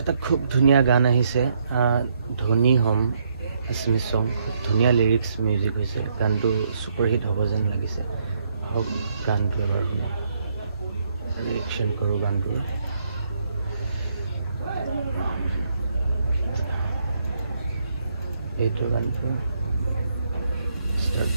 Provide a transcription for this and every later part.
এটা খুব ধুনীয়া গান আহিছে ধনী হম আছমিছ সং ধুনীয়া লিৰিক্স মিউজিক হৈছে গানটো সুপাৰ হিট হ'ব যেন লাগিছে হওক গানটো এবাৰ শুনো ৰিয়েকশ্যন কৰোঁ গানটোৰ এইটো গানটো ষ্টাৰ্ট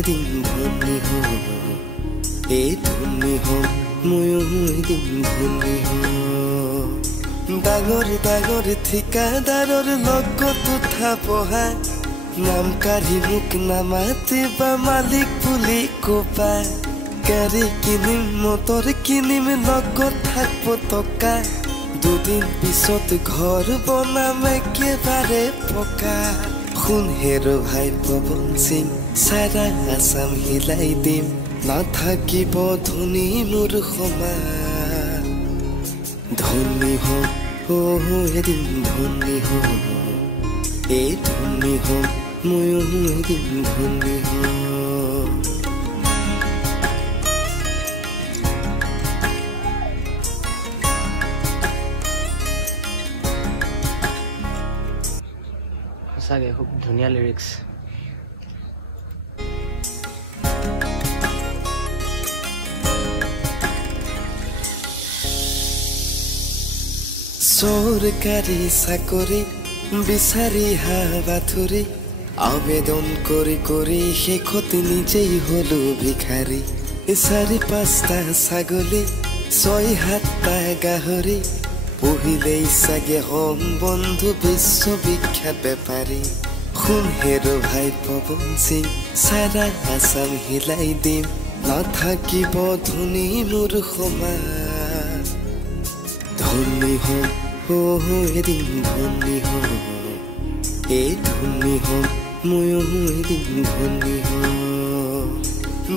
এদিন ধনী হম এই ধনী হম ময়ো এদিন ধনী হম ডাঙৰ ডাঙৰ ঠিকাদাৰৰ লগত উঠা বহা নাম কাঢ়ি মোক নামাতিবা মালিক বুলি কবা গাড়ী কিনিম মটৰ কিনিম লগত থাকিব টকা দুদিন পিছত ঘৰ বনাম একেবাৰে পকা শুন হেৰ' ভাই পৱন সিং সাৰা আসাম হিলাই দিম নাথাকিব ধনী মোৰ সমান ধনী হম এদিন ধনী হম এই ধনী হম ময়ো এদিন ধনী হম সঁচাকৈ খুব ধুনীয়া লিৰিক্স সৰকাৰি চাকৰি বিচাৰি হাবাথুৰি আবেদন কৰি কৰি শেষত নিজেই হলো ভিখাৰী ৪-৫টা ছাগলী ৬-৭টা গাহৰি পঢ়িলেই চাগে হম বন্ধু বিশ্ববিখ্যাত বেপাৰী শুন হেৰ' ভাই পৱন সিং সাৰা আসাম হিলাই দিম নাথাকিব ধনী মোৰ সমান ধনী হম এদিন ধনী হম এই ধনী হম ময়ো এদিন ধনী হম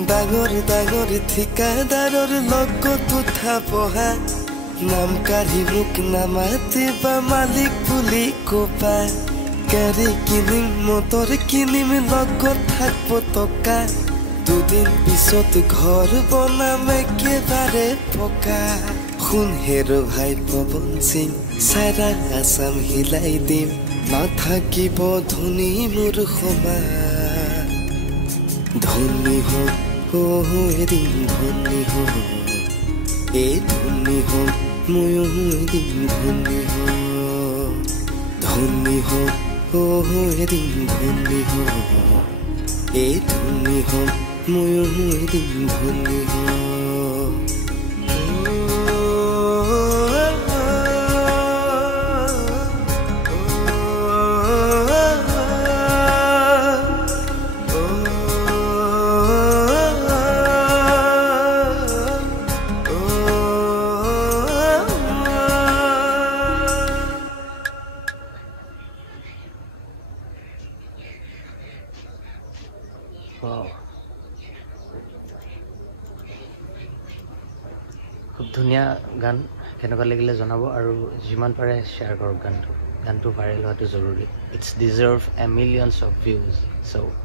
ডাঙৰ ডাঙৰ ঠিকাদাৰৰ লগত উঠা বহা নাম কাঢ়ি মোক নামাতিবা মালিক বুলি কবা গাড়ী কিনিম মটৰ কিনিম লগত থাকিব টকা দুদিন পিছত ঘৰ বনাম একেবাৰে পকা শুন হেৰ' ভাই পৱন সিং সাৰা আসাম হিলাই দিম নাথাকিব ধনী মোৰ সমান ধনী হম এদিন ধনী হম এই ধনী হম ময়ো এদিন ধনী হম ধনী হম এদিন ধনী হম এই ধনী হম ময়ো এদিন ধনী হম খুব ধুনীয়া গান কেনেকুৱা লাগিলে জনাব আৰু যিমান পাৰে শ্বেয়াৰ কৰক গানটো ভাইৰেল হোৱাটো জৰুৰী it's deserve a millions of views so'